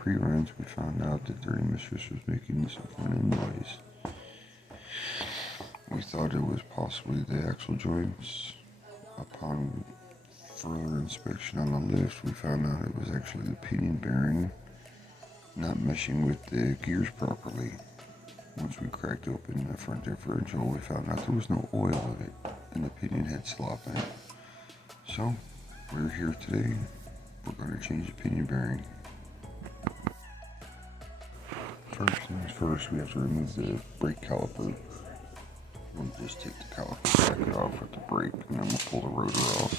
preruns, we found out that Dirty Mistress was making some kind of noise. We thought it was possibly the axle joints. Upon further inspection on the lift, we found out it was actually the pinion bearing not meshing with the gears properly. Once we cracked open the front differential, we found out there was no oil in it, and the pinion had slop in it. So, we're here today. We're going to change the pinion bearing. First things first, we have to remove the brake caliper. We'll just take the caliper bracket off with the brake, and then we'll pull the rotor off.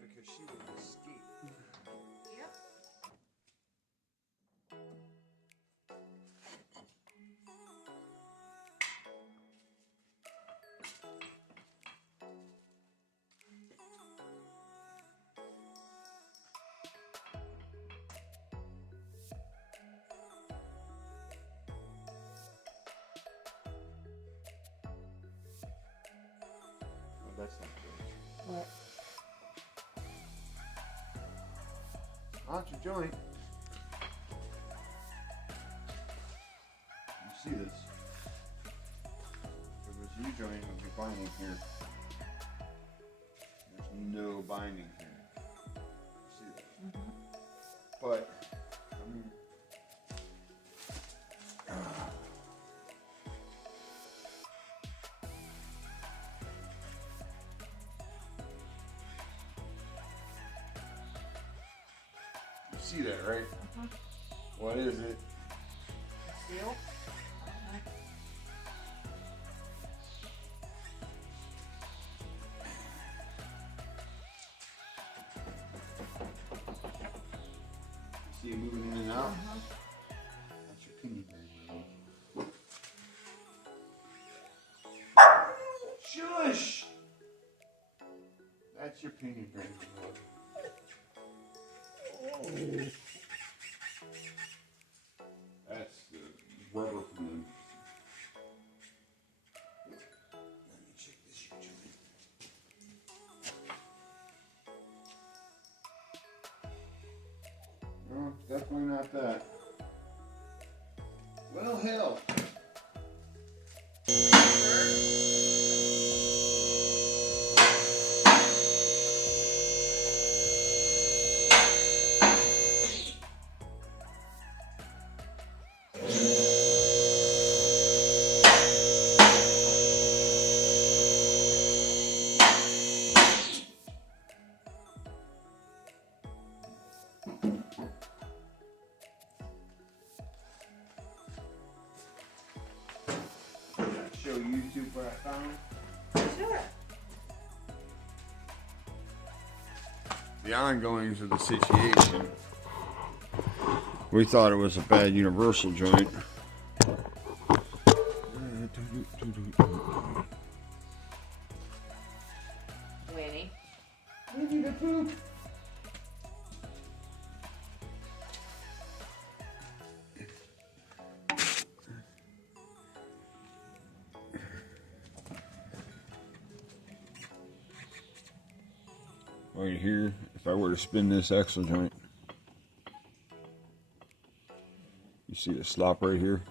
Because she will escape. Yep. Oh, that's not good. What? Not your joint. You see this? If it was your joint, it would be binding here. There's no binding here. You see that? Mm-hmm. But, I mean, see that, right? Uh-huh. What is it? Steel? See it moving in and out? Uh-huh. That's your pinion bearing. Shush! That's your pinion bearing. That's the rubber from Let me check this here joint. No, definitely not that. Well, hell. Show YouTube what I found? Sure. The ongoings of the situation. We thought it was a bad universal joint. Winnie. Winnie the Pooh. Right here, if I were to spin this axle joint, you see the slop right here?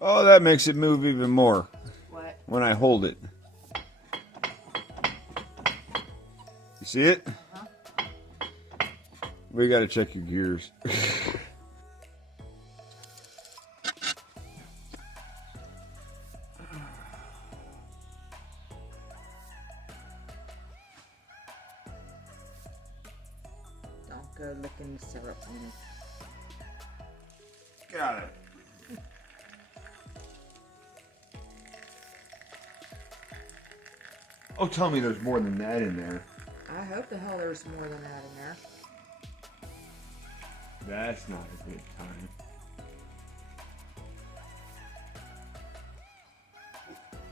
Oh, that makes it move even more. What? When I hold it. You see it? Uh-huh. We gotta check your gears. Go licking the syrup on it. Got it. Oh, tell me there's more than that in there. I hope the hell there's more than that in there. That's not a good time.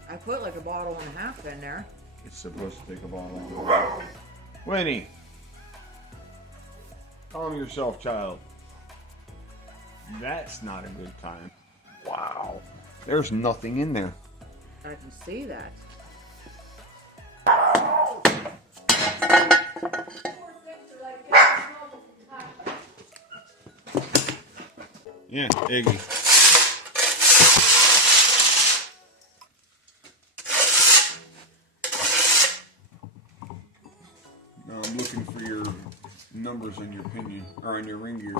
I put like a bottle and a half in there. It's supposed to take a bottle. Winnie! Calm yourself, child. That's not a good time. Wow. There's nothing in there. I can see that. Yeah, Iggy. Now I'm looking for your numbers on your pinion, or on your ring gear.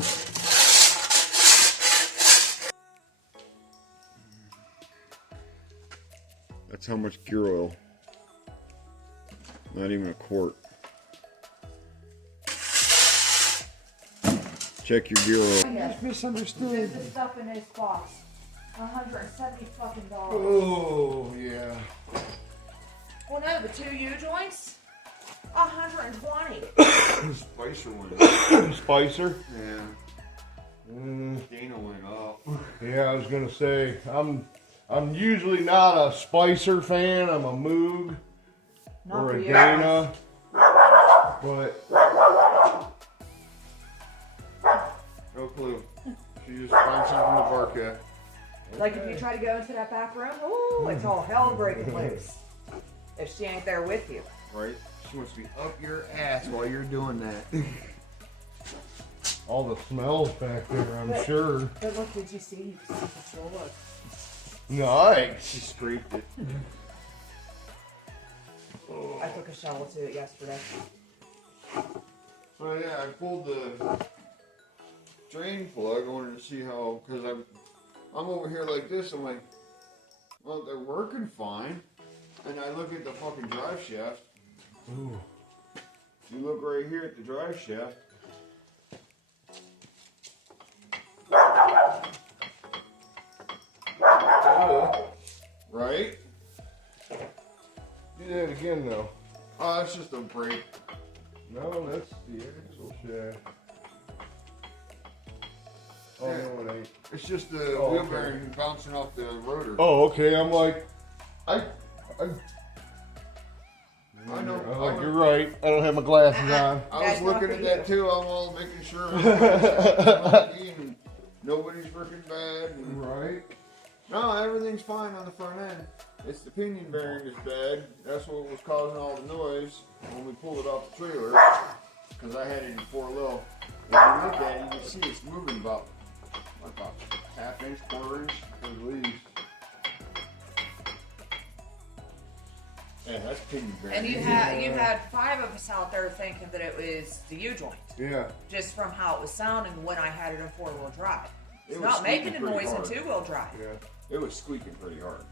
That's how much gear oil. Not even a quart. Check your gear oil. I just misunderstood. There's the stuff in this box. $170 fucking. Oh, yeah. Well, no, the 2 U-joints, 120. Spicer went. Spicer? Yeah. Dana went up. Yeah, I was gonna say I'm usually not a Spicer fan. I'm a Moog or a Dana, but No clue. She just finds something to bark at. Like if you try to go into that back room, ooh, it's all hell breaking loose. If she ain't there with you. Right? She wants to be up your ass while you're doing that. all the smells back there, I'm sure. But look, did you see? You can see the still look. Nice. She scraped it. I took a shovel to it yesterday. So yeah, I pulled the drain plug. I wanted to see how, because I'm over here like this. I'm like, well, they're working fine. And I look at the fucking drive shaft. Ooh. You look right here at the drive shaft. Right? Do that again though. Oh, that's just a brake. No, that's the axle shaft. Oh, no, it ain't. It's just the Oh, wheel okay. bearing bouncing off the rotor. Oh, okay. I'm like, I know. I'm like, you're right. I don't have my glasses on. I was That's not looking for at you. that too. I'm all making sure and nobody's working bad. And Right. no, everything's fine on the front end. It's the pinion bearing is bad. That's what was causing all the noise when we pulled it off the trailer. Because I had it in 4 low. If you look at it, you can see it's moving about ½ inch, quarter inch at least. Yeah, that's pinion bearing. And you had 5 of us out there thinking that it was the U-joint. Yeah. Just from how it was sounding when I had it in 4-wheel drive. It's It was not making a squeaking pretty noise in hard. 2-wheel drive. Yeah. It was squeaking pretty hard.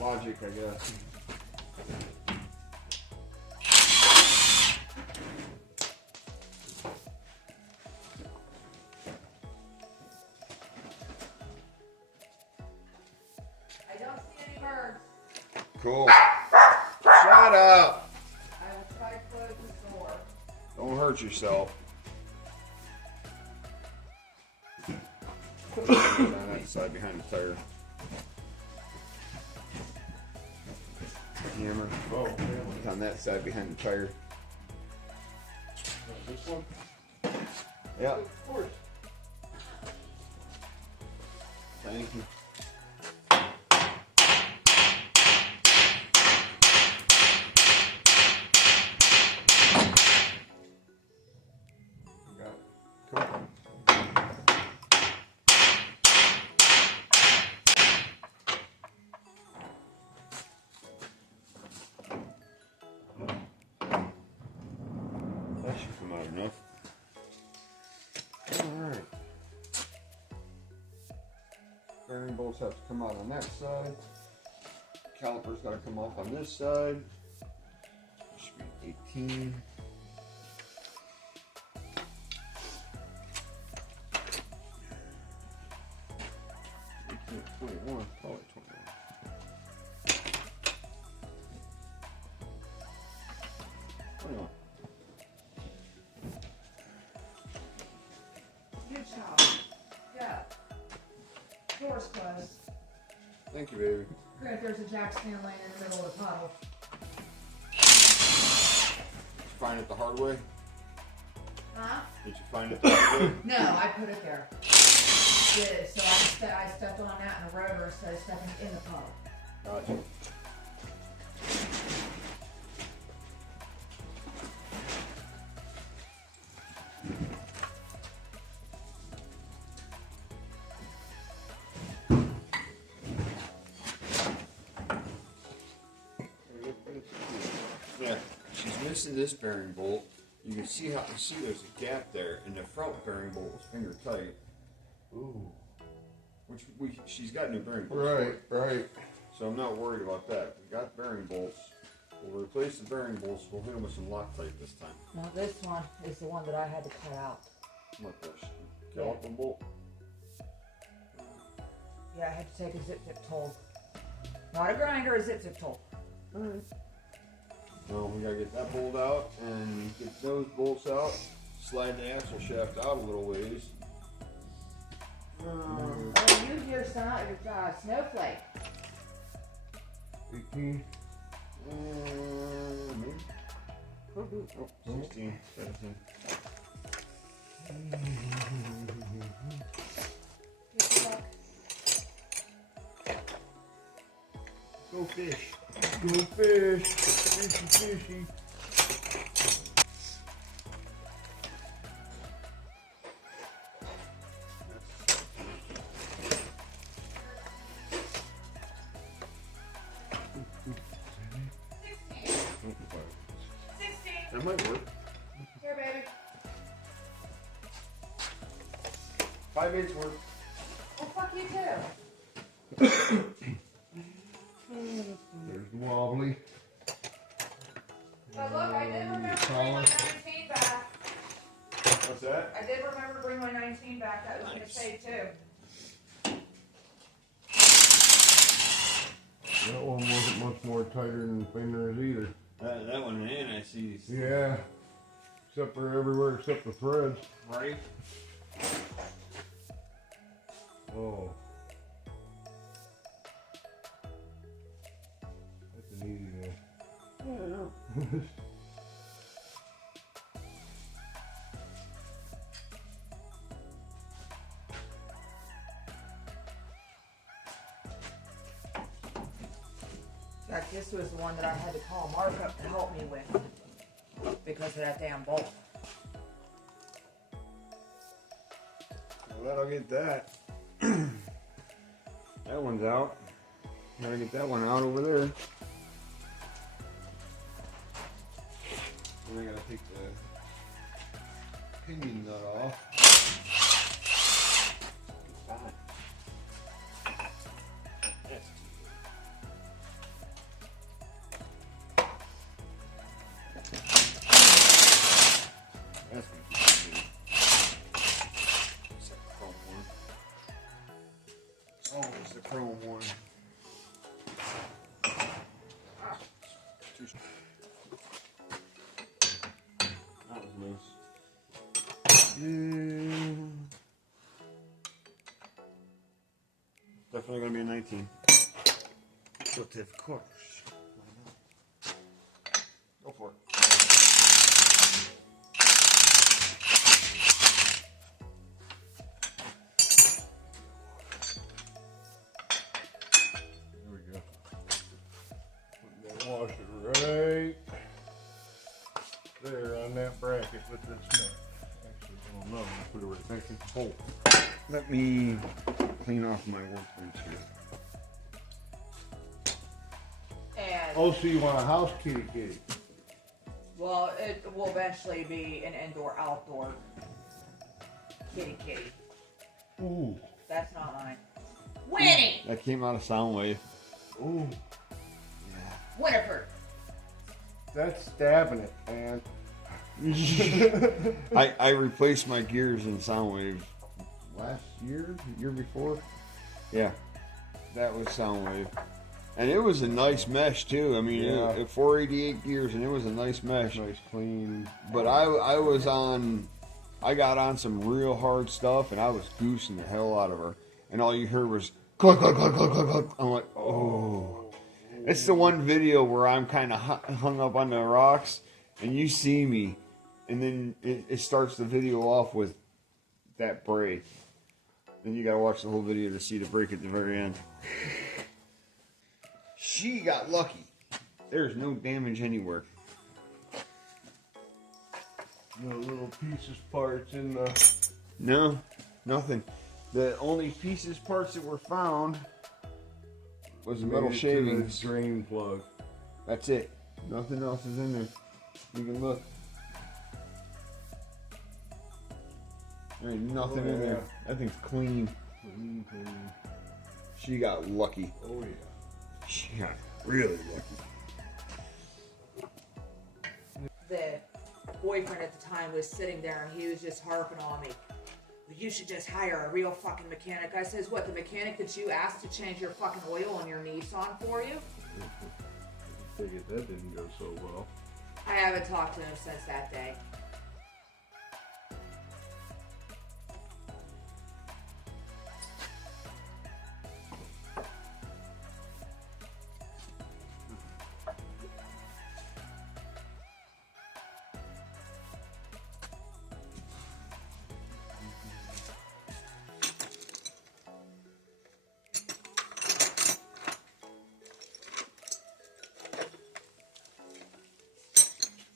logic, I guess. I don't see any birds. Cool. Shut up. I will try to close this door. Don't hurt yourself. On that side behind the tire. Hammer. Oh, yeah. On that side behind the tire. This one? Yeah. Of course. Thank you. That should come out enough. Alright. Bearing bolts have to come out on that side. Caliper's got to come off on this side. Should be 18. Probably 21. Good job. Yeah. Door's closed. Thank you, baby. Granted, there's a jack stand laying in the middle of the puddle. Did you find it the hard way? Huh? Did you find it the hard way? No, I put it there. Did it, so I stepped on that in the rotor instead of stepping in the puddle. Gotcha. Yeah, she's missing this bearing bolt. You can see there's a gap there, and the front bearing bolt was finger tight. Ooh. Which she's got new bearing bolts. Right. So I'm not worried about that. We got bearing bolts. We'll replace the bearing bolts. We'll hit them with some Loctite this time. Now this one is the one that I had to cut out. What this? Caliper bolt? Yeah, I had to take a zip tool. Not a grinder, a zip tool. Alright. Well, we gotta get that bolt out and get those bolts out. Slide the axle shaft out a little ways. Oh, you hear snowflake. 18. Maybe. Oh, 16, 17. Go fish. Go fish. Fishy, fishy. That might work. Here, baby. 5/8 work. Well, fuck you too. There's wobbly. But look, I did remember to bring my 19 back. What's that? I did remember to bring my 19 back. That was a mistake too. That one wasn't much more tighter than fingers either. That one in, I see. Yeah. Except for everywhere except the threads. Right. Oh. That's an easy one. Yeah. In fact, this was the one that I had to call Mark up to help me with because of that damn bolt. Well, that'll get that. That one's out. Gotta get that one out over there. And I gotta take the pinion nut off. That's Definitely gonna be a 19. But of course. Go for it. There we go. Put that washer right there on that bracket with this nut. Actually, I don't know. I'll put it right back in the hole. Let me clean off my workbench here. And Oh, so you want a house kitty kitty? well, it will eventually be an indoor-outdoor kitty. Ooh. That's not mine. Winnie! That came out of Soundwave. Ooh. Winifred. That's stabbing it, man. I replaced my gears in Soundwave last year, the year before. Yeah, that was Soundwave. And it was a nice mesh too. I mean, Yeah. it 488 gears, and it was a nice mesh. Nice clean. But I got on some real hard stuff, and I was goosing the hell out of her. And all you heard was cluck, cluck, cluck, cluck, cluck, cluck. I'm like, oh. It's the one video where I'm kind of hung up on the rocks, and you see me, and then it starts the video off with that brake. Then you gotta watch the whole video to see the brake at the very end. She got lucky. There's no damage anywhere. No little pieces, parts in the. No, nothing. The only pieces, parts that were found was the metal Made it to shavings. the drain plug. That's it. Nothing else is in there. You can look. There ain't nothing in there. That thing's clean. Clean, clean. She got lucky. Oh yeah. She got really lucky. The boyfriend at the time was sitting there and he was just harping on me. Well, you should just hire a real fucking mechanic. I says, what, the mechanic that you asked to change your fucking oil on your Nissan for you? Figured that didn't go so well. I haven't talked to him since that day.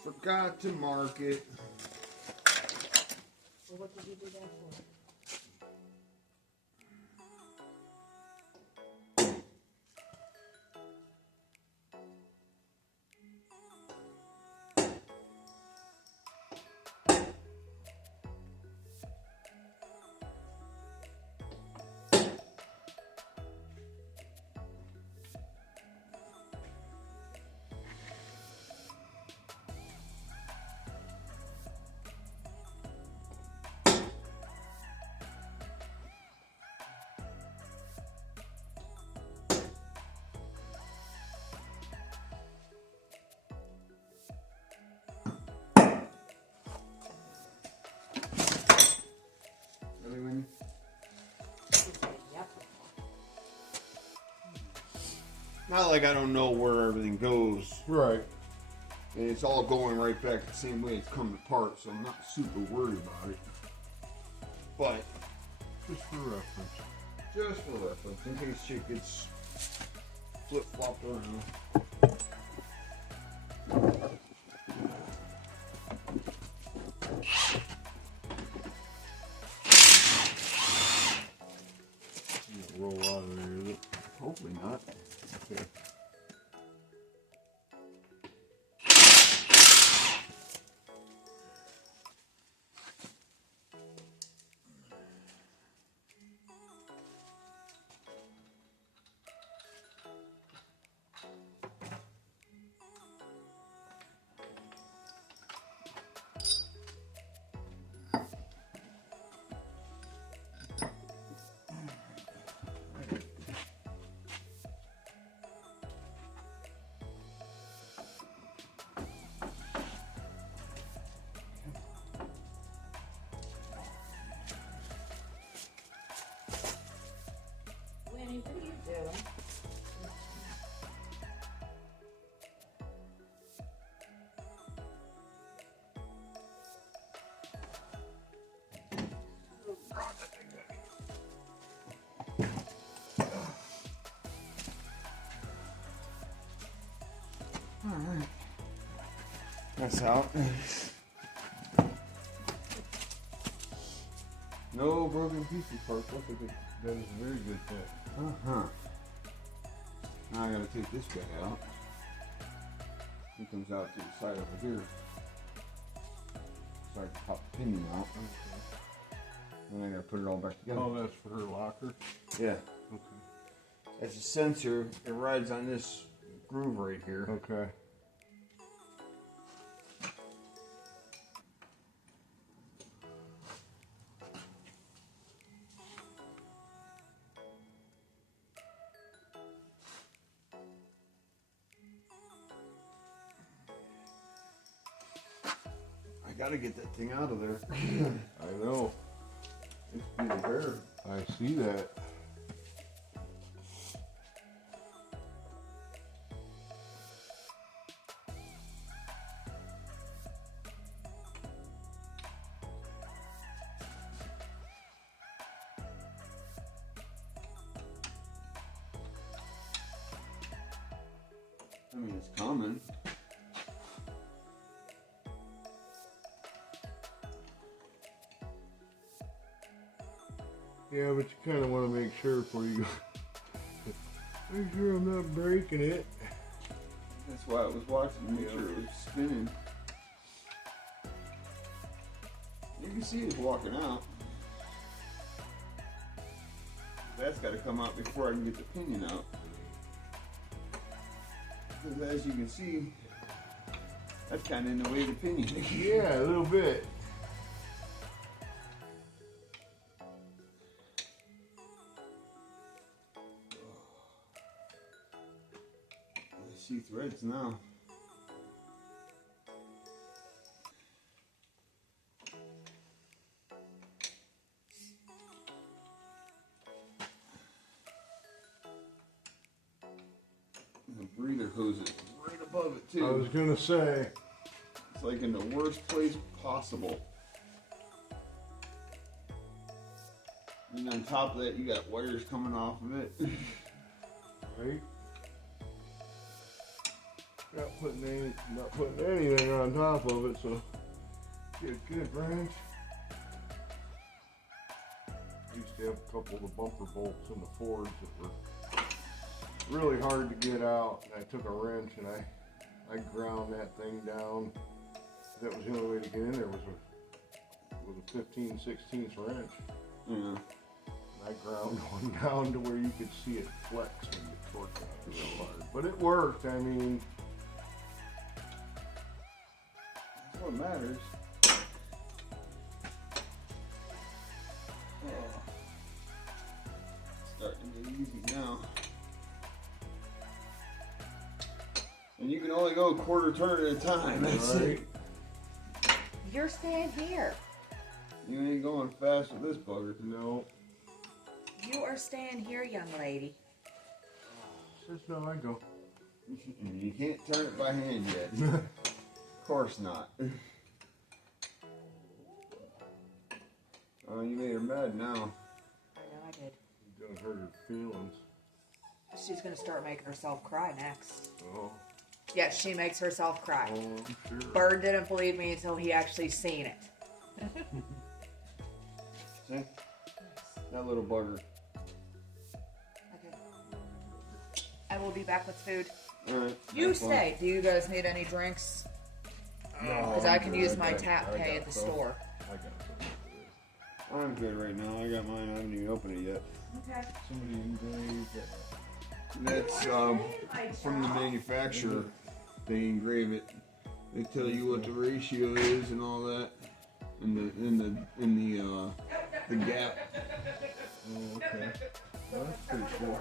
Forgot to mark it. Well, what did you do that for? Yep. Not like I don't know where everything goes. Right. And it's all going right back the same way it's coming apart, so I'm not super worried about it. But Just for reference. just for reference, in case shit gets flip-flopped around. Roll out of there, is it? Hopefully not. Okay. Alright. That's out. No broken pieces, folks. That's a good. That is a very good thing. Uh-huh. Now I gotta take this guy out. He comes out to the side over here. So I can pop the pinion out. Then I gotta put it all back together. Oh, that's for her locker? Yeah. Okay. It's a sensor. It rides on this groove right here. Okay. I gotta get that thing out of there. I know. It's getting bare. I see that. I mean, it's common. Yeah, but you kind of want to make sure before you go. Make sure I'm not breaking it. That's why I was watching to make sure it was spinning. You can see it's walking out. That's got to come out before I can get the pinion out. Because as you can see, that's kind of in the way of the pinion. Yeah, a little bit. I see threads now. The breather hose is right above it too. I was gonna say. It's like in the worst place possible. And on top of that, you got wires coming off of it. Right? Not putting anything on top of it, so get a good wrench. I used to have a couple of the bumper bolts in the Fords that were really hard to get out, and I took a wrench and I ground that thing down. That was the only way to get in there was a 15/16 wrench. Yeah. And I ground one down to where you could see it flex when you torque it real hard. But it worked, I mean. That's what matters. Oh. Starting to get easy now. And you can only go a quarter turn at a time. That's Right. it. You're staying here. You ain't going fast with this bugger. No. You are staying here, young lady. Says no, I go. You can't turn it by hand yet. Of course not. Oh, you made her mad now. I know I did. It doesn't hurt her feelings. She's gonna start making herself cry next. Oh. Yeah, she makes herself cry. Oh, I'm sure. Bird didn't believe me until he actually seen it. See? That little bugger. Okay. I will be back with food. Alright. You stay. Do you guys need any drinks? Because I can use my tap pay at the store. I got some. I'm good right now. I got mine. I haven't even opened it yet. Okay. Somebody engraved that. That's from the manufacturer. They engrave it. They tell you what the ratio is and all that, in the gap. Oh, okay. Well, that's pretty cool.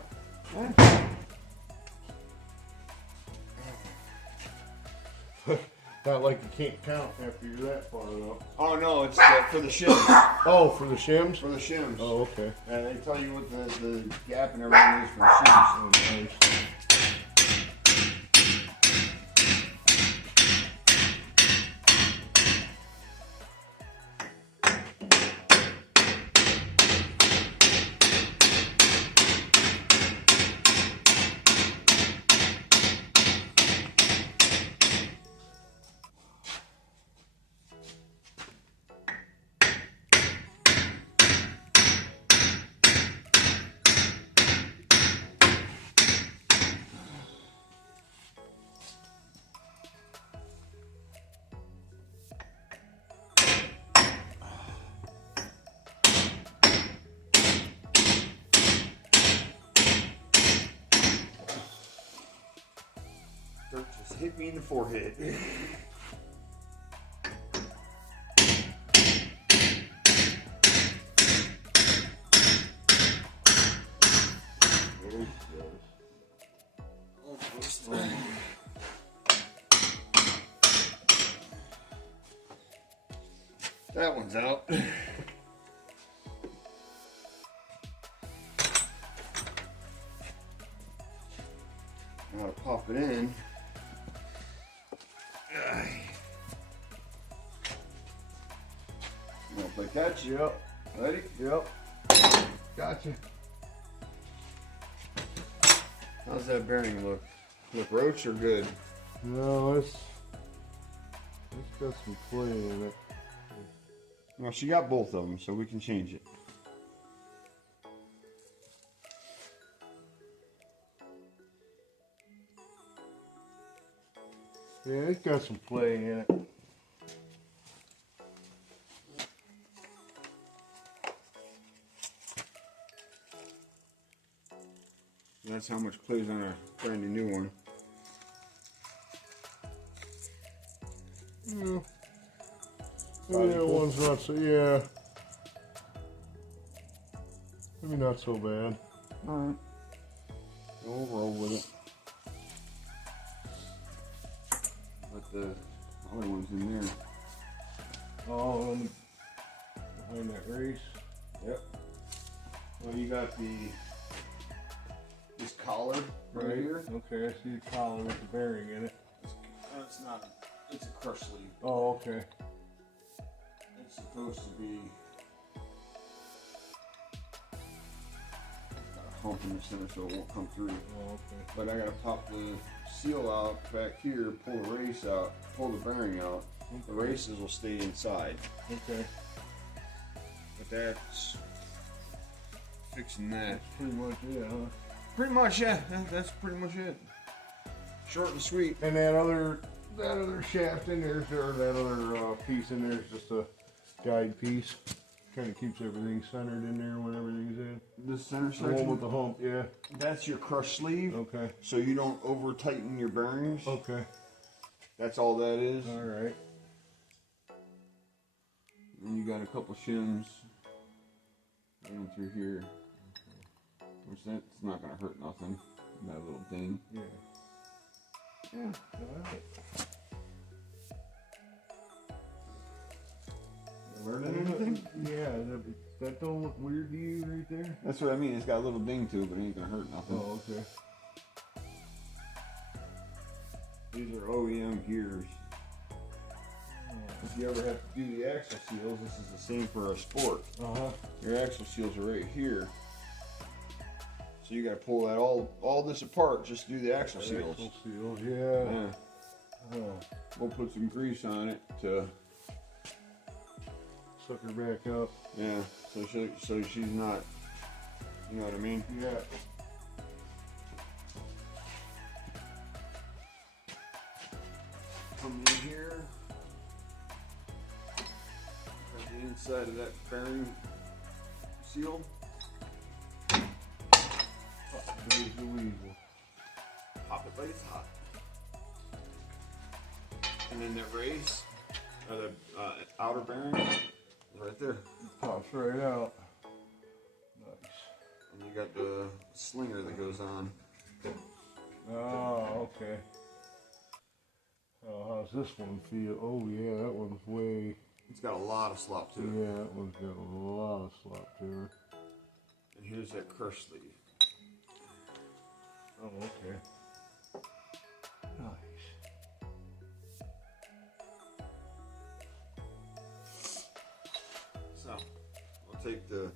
Not like you can't count after you're that far up. Oh no, it's for the shims. Oh, for the shims? For the shims. Oh, okay. And they tell you what the gap and everything is for the shims. Oh, nice. Dirt just hit me in the forehead. Almost. That one's out. Now to pop it in. You wanna play catch? Yep. Ready? Yep. Gotcha. How's that bearing look? Look roach or good? No, it's got some play in it. Well, she got both of them, so we can change it. Yeah, it's got some play in it. That's how much play's on a brand new one. Yeah. Maybe that one's not so, yeah. Maybe not so bad. Alright. We'll roll with it. But the other one's in there. Oh, behind that race. Yep. Well, you got this collar right here. Okay, I see the collar with the bearing in it. It's not. It's a crush sleeve. Oh, okay. It's supposed to be. Got a hump in the center so it won't come through. Oh, okay. But I gotta pop the seal out back here, pull the race out, pull the bearing out. The races will stay inside. Okay. But that's fixing that. That's pretty much it, huh? Pretty much, yeah. That's pretty much it. Short and sweet. And that other shaft in there, or that other piece in there is just a guide piece. Kind of keeps everything centered in there when everything's in. The center The one section, with the hump, yeah. that's your crush sleeve. Okay. So you don't over tighten your bearings. Okay. That's all that is. All right. And you got a couple shims going through here. Which that's not gonna hurt nothing. That little ding. Yeah. Yeah. All right. Learning anything? Yeah. That don't look weird to you right there? That's what I mean. It's got a little ding to it, but it ain't gonna hurt nothing. Oh, okay. These are OEM gears. If you ever have to do the axle seals, this is the same for a sport. Uh-huh. Your axle seals are right here. So you gotta pull that all this apart just to do the axle seals. Axle seals, yeah. Yeah. Oh. We'll put some grease on it to, Suck her back up. yeah, so she's not, you know what I mean? Yeah. Come in here. At the inside of that bearing seal. There's the weasel. Pop it like it's hot. And then that race, or the outer bearing, is right there. Pops right out. Nice. And you got the slinger that goes on. Oh, okay. Oh, how's this one feel? Oh, yeah, that one's way... It's got a lot of slop to it. Yeah, that one's got a lot of slop to her. And here's that crush sleeve. Oh, okay. Nice. So, we'll take the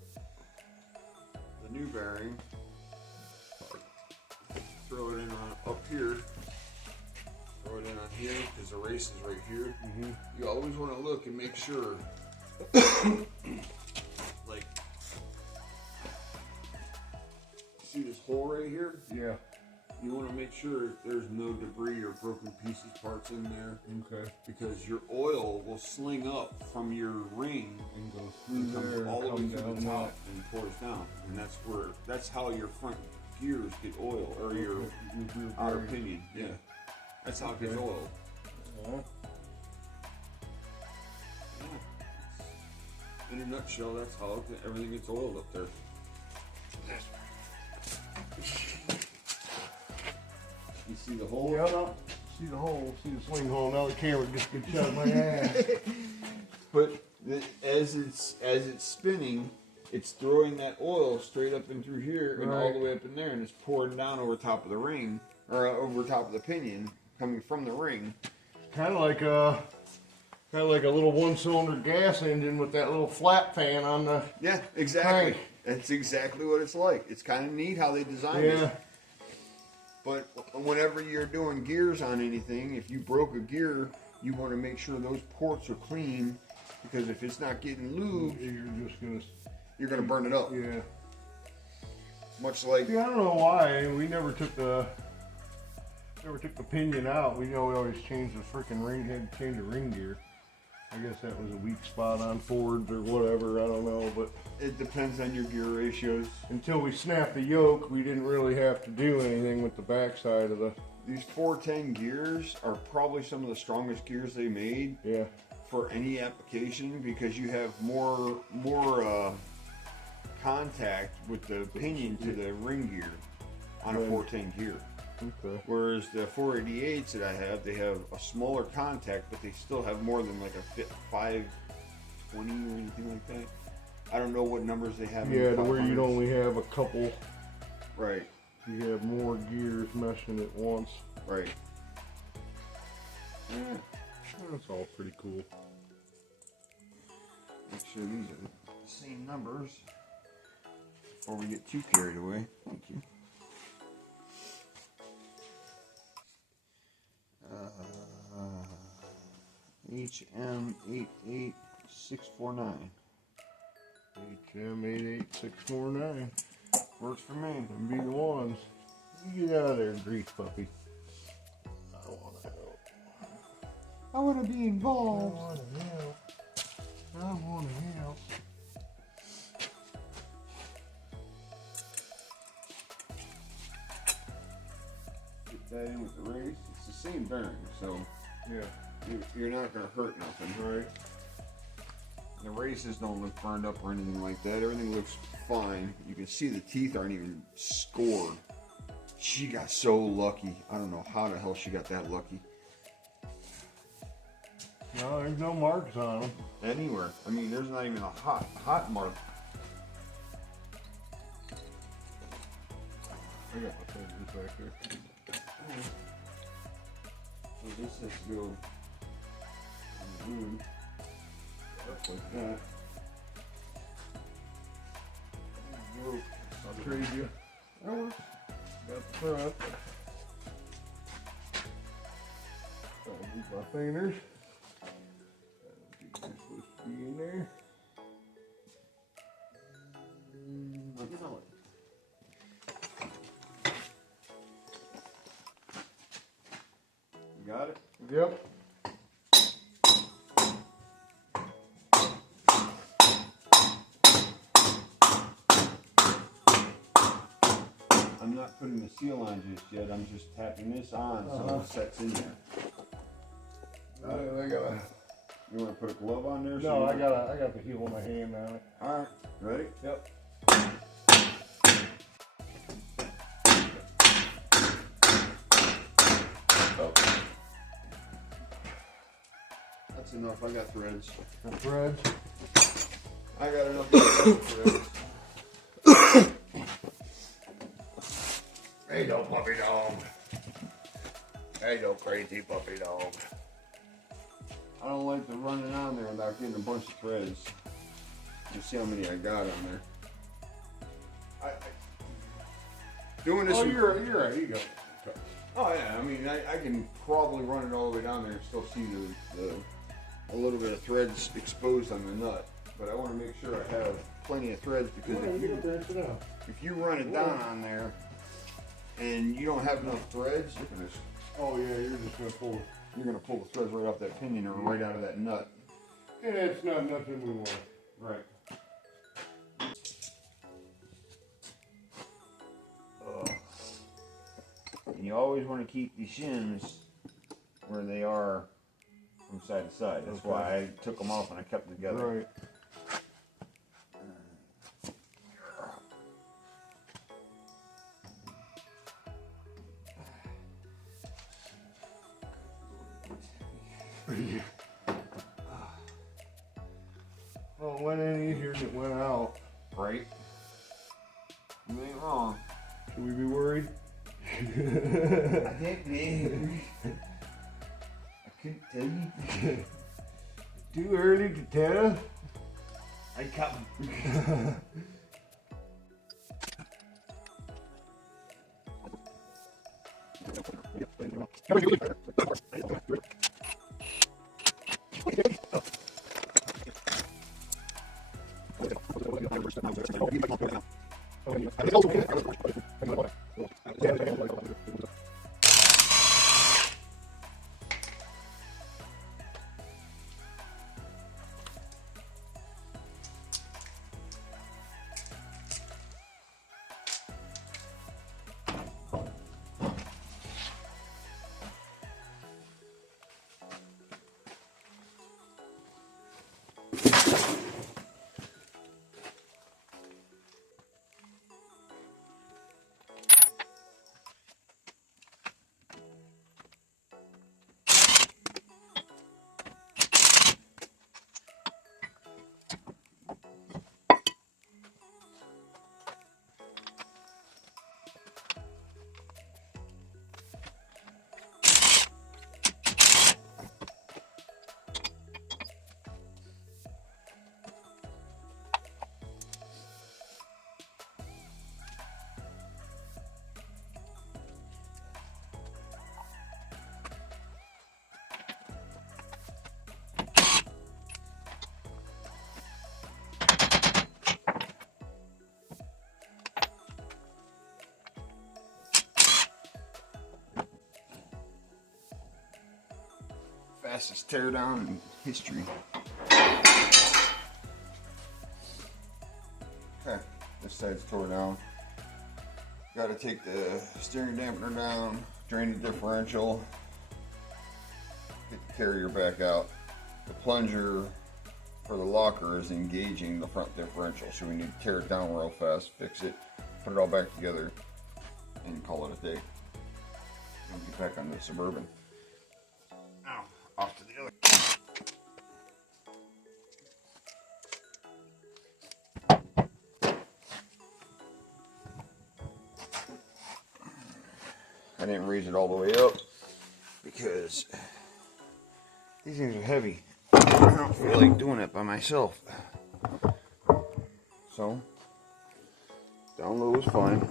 new bearing, throw it in on up here, throw it in on here because the race is right here. Mm-hmm. You always want to look and make sure, like, see this hole right here? Yeah. You want to make sure there's no debris or broken pieces, parts in there. Okay. Because your oil will sling up from your ring And go and through there come all the way and to come the down top and pours down. And that's how your front gears get oil, or your with your outer bearing. pinion. Yeah. That's how it gets oiled. Uh-huh. In a nutshell, that's how everything gets oiled up there. You see the hole? Yep. See the hole, see the swing hole. Now the camera just gets shut in my ass. But as it's spinning, it's throwing that oil straight up and through here and all the way up in there, and it's pouring down over top of the ring, or over top of the pinion, coming from the ring. Kind of like a little one-cylinder gas engine with that little flap fan on the. Yeah, exactly. crank. That's exactly what it's like. It's kind of neat how they designed it. But whenever you're doing gears on anything, if you broke a gear, you want to make sure those ports are clean, because if it's not getting lubed, you're gonna burn it up. Yeah. Much like. Yeah, I don't know why we never took the pinion out. We always changed the freaking ring. Had to change the ring gear. I guess that was a weak spot on Fords or whatever. I don't know, but It depends on your gear ratios. until we snapped the yoke, we didn't really have to do anything with the backside of the. These 410 gears are probably some of the strongest gears they made for any application, because you have more contact with the pinion to the ring gear on a 410 gear. Okay. Whereas the 488s that I have, they have a smaller contact, but they still have more than like a 520 or anything like that. I don't know what numbers they have. Yeah, to where you'd only have a couple. Right. You have more gears meshing at once. Right. Yeah, that's all pretty cool. Make sure these are the same numbers before we get too carried away. Thank you. HM88649. HM88649. Works for me. Them be the ones. You get out of there, grease puppy. I want to help. I want to be I involved. want to help. I want to help. Get that in with the race. It's the same bearing, so Yeah. you're not going to hurt nothing. Right. The races don't look burned up or anything like that. Everything looks fine. You can see the teeth aren't even scored. She got so lucky. I don't know how the hell she got that lucky. No, there's no marks on them. Anywhere. I mean, there's not even a hot mark. I got my fingers back there. So this has to go on the wound. Up like that. I'll trade you. That works. Got the front. I'll use my fingers. That'll be supposed to be in there. Like so. You got it? Yep. I'm not putting the seal on just yet. I'm just tapping this on so it sets in there. I gotta. You want to put a glove on there? No, I got the heel of my hand on it. Alright, ready? Yep. Oh. That's enough. I got threads. The threads. I got enough threads. Hey, no puppy dog. Hey, no crazy puppy dog. I don't like to run it on there without getting a bunch of threads. You see how many I got on there. Doing this. Oh, you're right. Here you go. Oh yeah, I mean I can probably run it all the way down there and still see a little bit of threads exposed on the nut. But I want to make sure I have plenty of threads, because if you run it down on there and you don't have enough threads, you're gonna you're just gonna pull it. You're gonna pull the threads right off that pinion or right out of that nut. Yeah, it's not nothing we want. Right. And you always want to keep the shims where they are from side to side. That's why I took them off and I kept them together. Right. Well, it went in easier than it went out. Right? You ain't wrong. Should we be worried? I think maybe. I couldn't tell you. Too early to tell? I cut fastest teardown in history. Okay, this side's tore down. Got to take the steering dampener down, drain the differential, get the carrier back out. The plunger for the locker is engaging the front differential, so we need to tear it down real fast, fix it, put it all back together, and call it a day. And get back on the Suburban. Now, off to the other. I didn't raise it all the way up because these things are heavy. I don't feel like doing it by myself. So, down low is fine.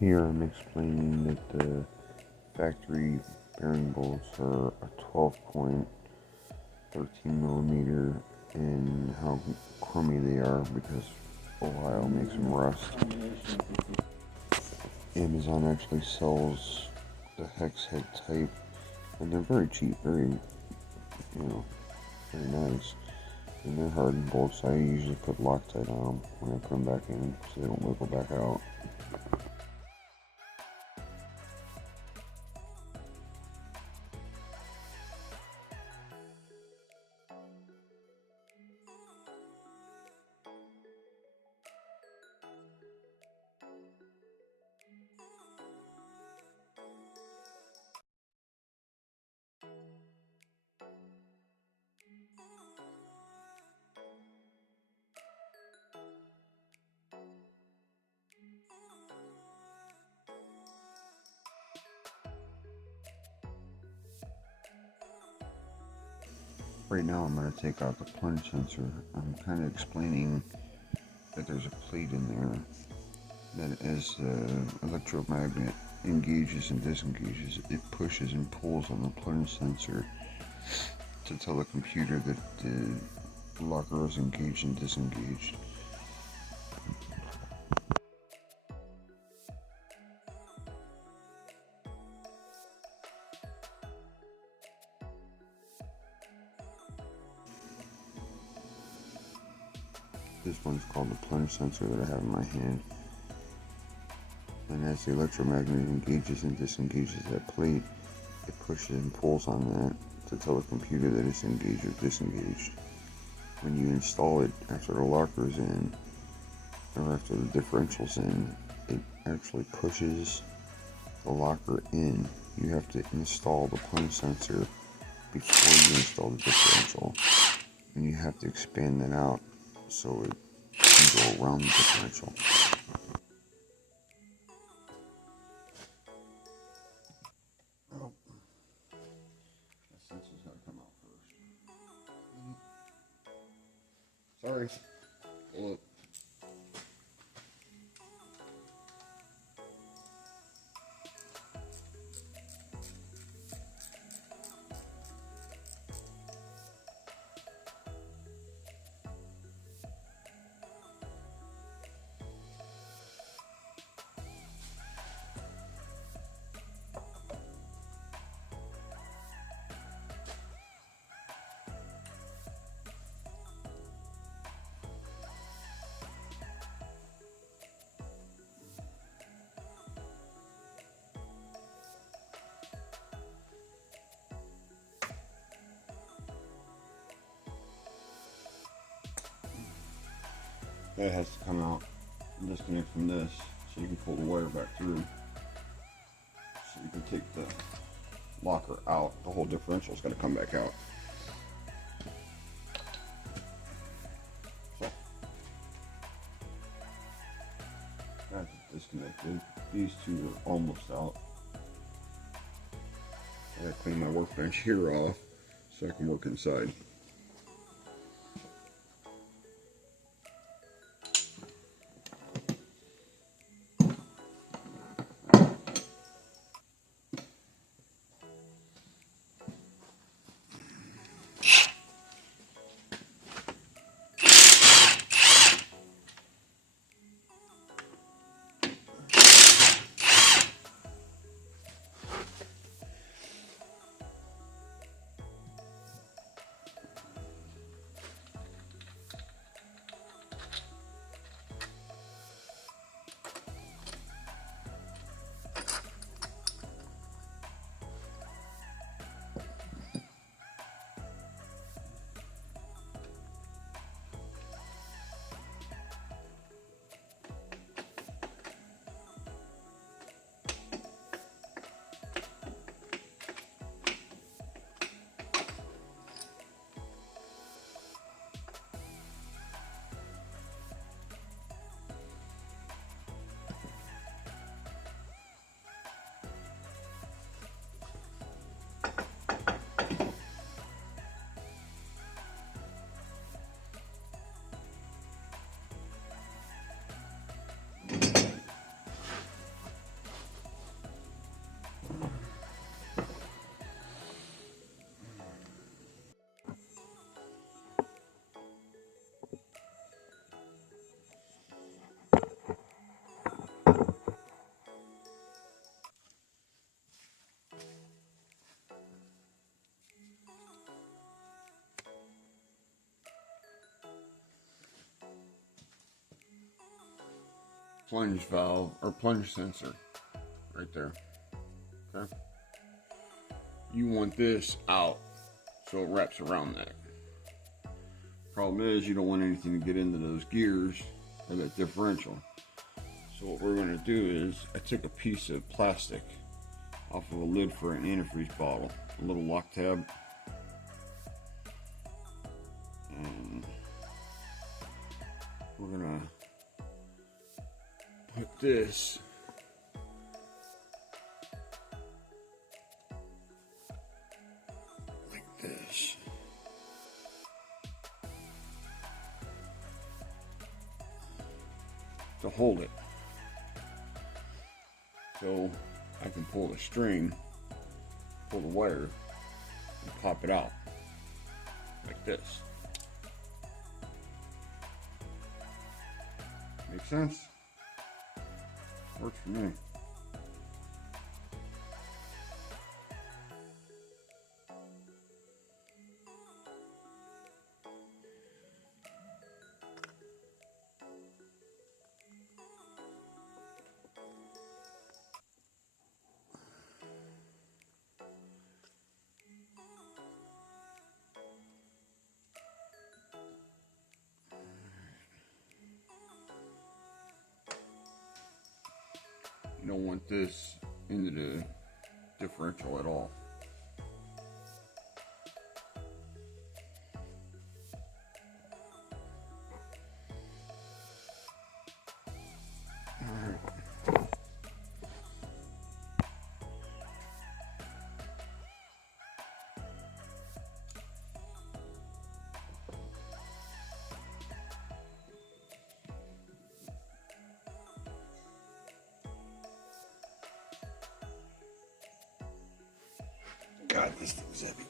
Here I'm explaining that the factory bearing bolts are a 12-point, 13mm, and how crummy they are because Ohio makes them rust. Amazon actually sells the hex head type, and they're very cheap, very nice. And they're hardened bolts. I usually put Loctite on them when I put them back in so they don't wiggle back out. Right now I'm going to take out the plunge sensor. I'm kind of explaining that there's a plate in there that as the electromagnet engages and disengages, it pushes and pulls on the plunge sensor to tell the computer that the locker is engaged and disengaged. This one's called the plunge sensor that I have in my hand. And as the electromagnet engages and disengages that plate, it pushes and pulls on that to tell the computer that it's engaged or disengaged. When you install it after the locker's in, or after the differential's in, it actually pushes the locker in. You have to install the plunge sensor before you install the differential. And you have to expand that out so it can go around the differential. Oh, that sensor's gotta come out first. Sorry. Look. That has to come out and disconnect from this so you can pull the wire back through. So you can take the locker out. The whole differential's got to come back out. So that's disconnected. These two are almost out. I gotta clean my workbench here off so I can work inside. Plunge valve or plunge sensor right there. Okay. You want this out so it wraps around that. Problem is you don't want anything to get into those gears or that differential. So what we're going to do is I took a piece of plastic off of a lid for an antifreeze bottle, a little lock tab, and we're gonna put this like this. To hold it. So I can pull the string, pull the wire, and pop it out. like this. Makes sense? Works for me. You don't want this into the differential at all. God, this thing's heavy.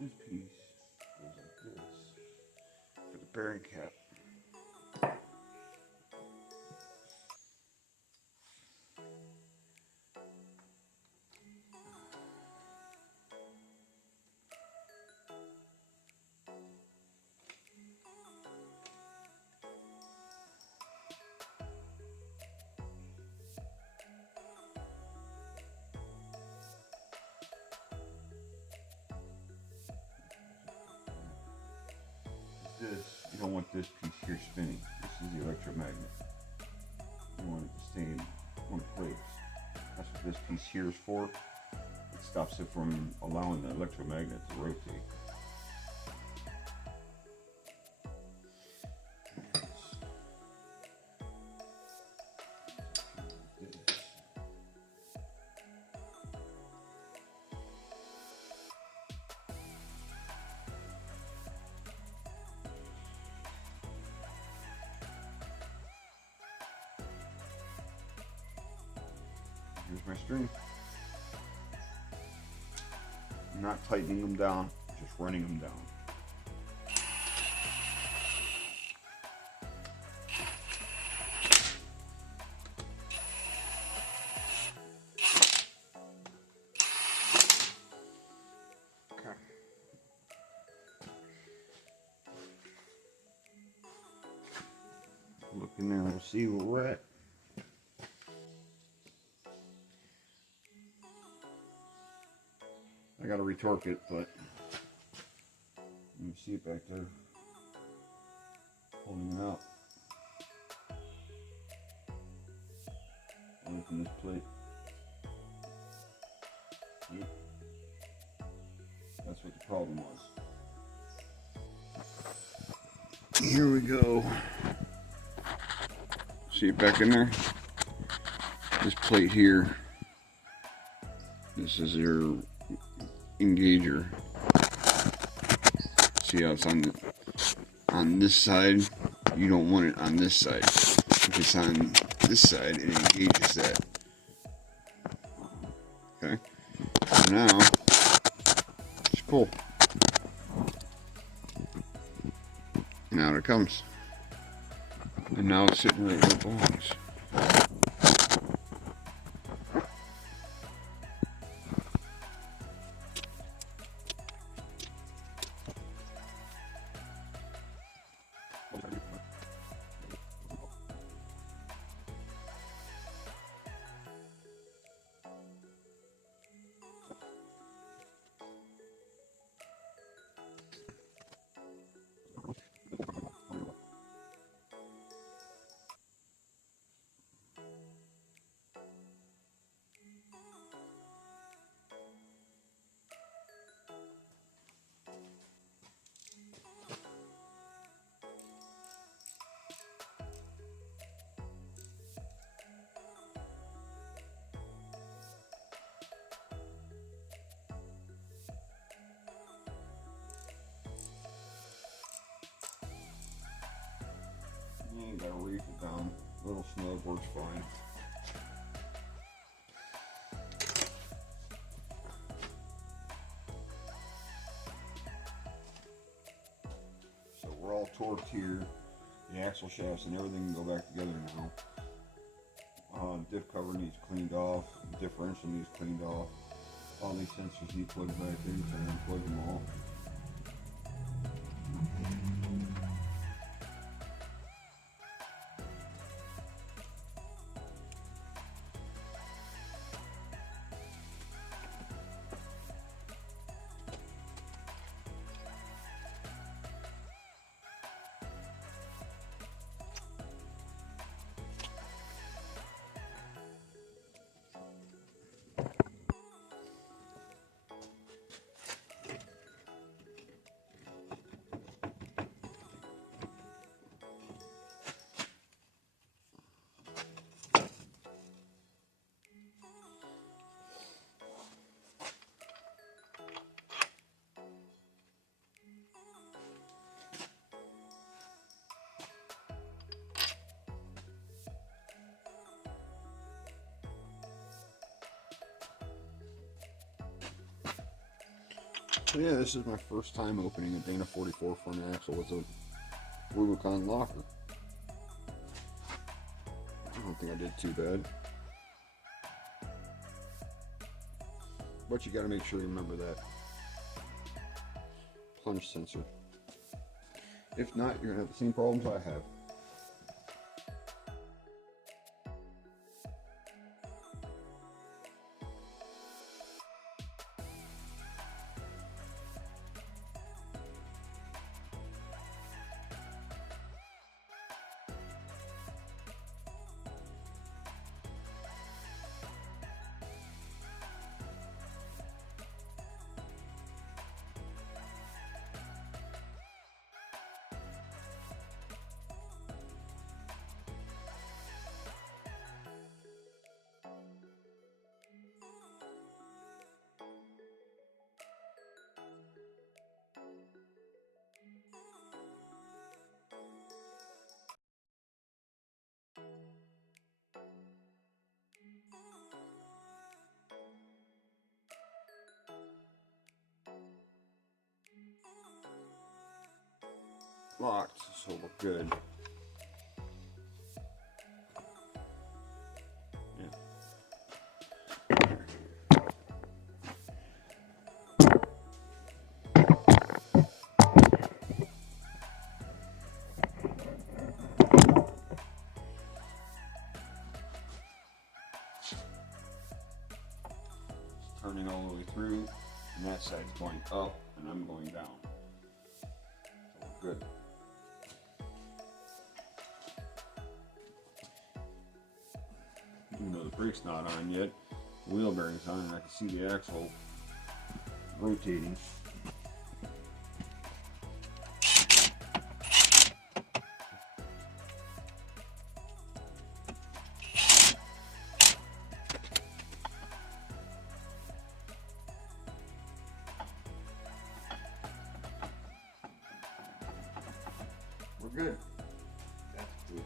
This piece goes like this for the bearing cap. This, you don't want this piece here spinning. This is the electromagnet. You want it to stay in one place. That's what this piece here is for. It stops it from allowing the electromagnet to rotate. Here's my string. I'm not tightening them down, just running them down. Okay. Look in there, we'll see where we're at. I gotta retorque it, but you see it back there, holding it out. Away from this plate. See? That's what the problem was. Here we go. See it back in there? This plate here. This is your engager. See how it's on this side? You don't want it on this side. If it's on this side, it engages that. Okay. So now, just pull. And out it comes. And now it's sitting right where it belongs. scrape it down. A little snug works fine. So we're all torqued here. The axle shafts and everything can go back together now. Diff cover needs cleaned off. The differential needs cleaned off. All these sensors need plugged back in, so I unplug them all. So yeah, this is my first time opening a Dana 44 front axle with a Rubicon locker. I don't think I did too bad. But you gotta make sure you remember that plunge sensor. If not, you're gonna have the same problems I have. Locked, so we're good. Turning all the way through, and that side's going up, and I'm going down. So we're good. Even though the brake's not on yet, the wheel bearing's on, and I can see the axle rotating. We're good. That's good.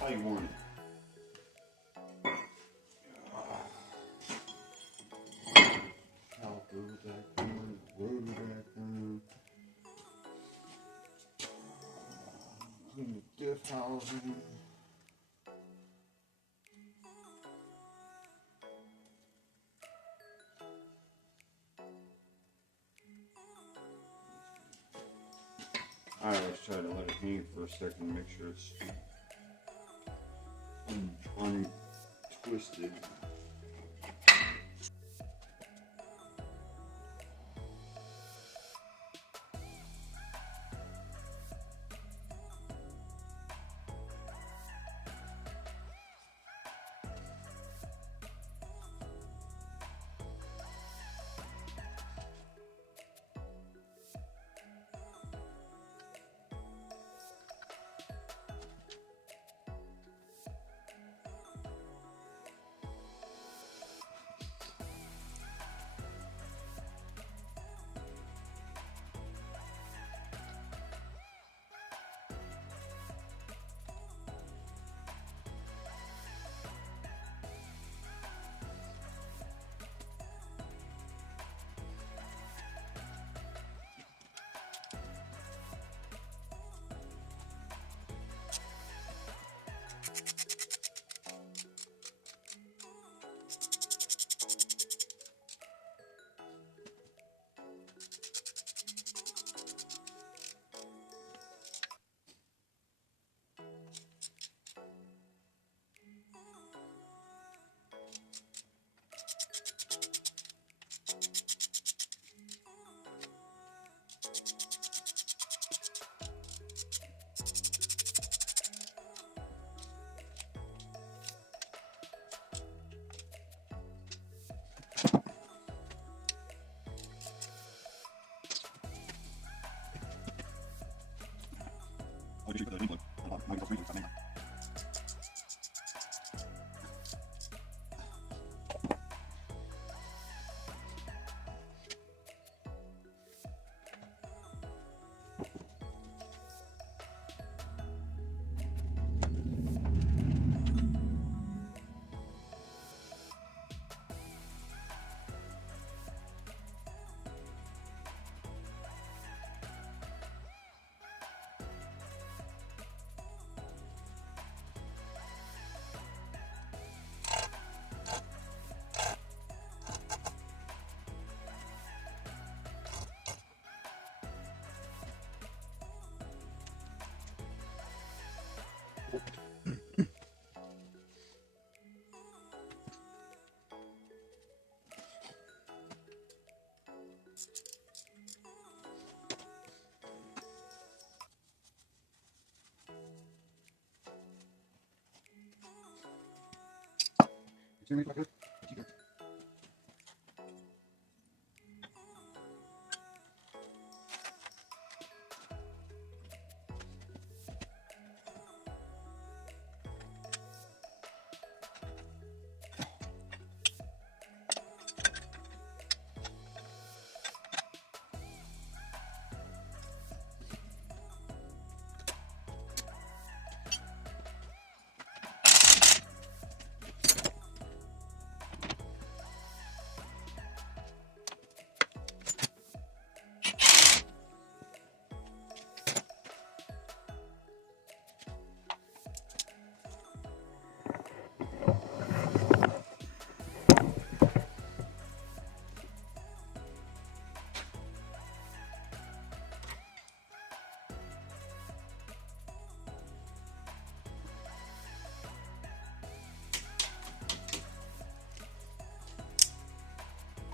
How you want it? Clean the diff housing. I always try to let it hang for a second, make sure it's untwisted.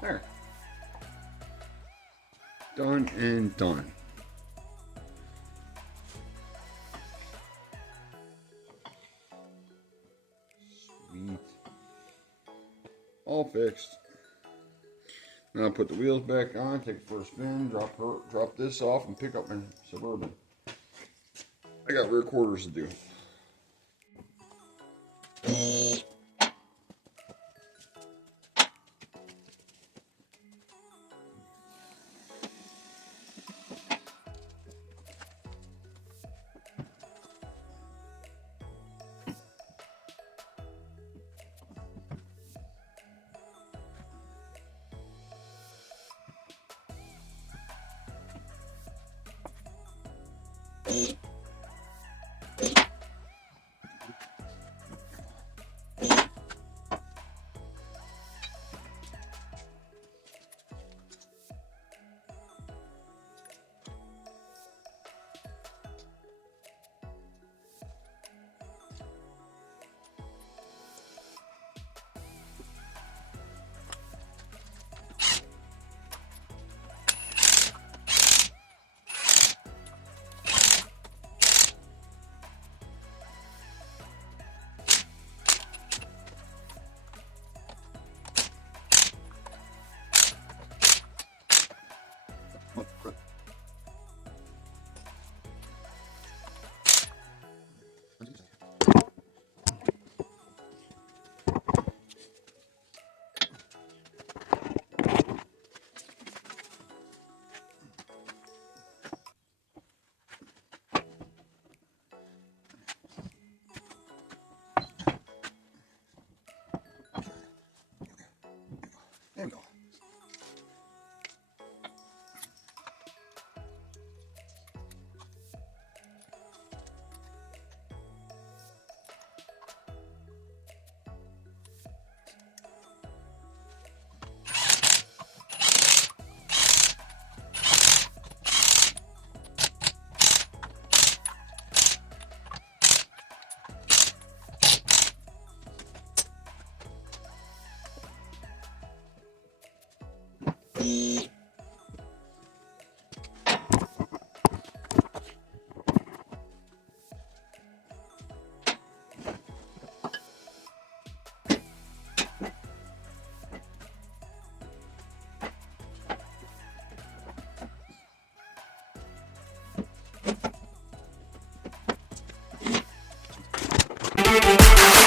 There. Done and done. Sweet. All fixed. Now I put the wheels back on, take it for a spin, drop this off, and pick up my Suburban. I got rear quarters to do. Bye.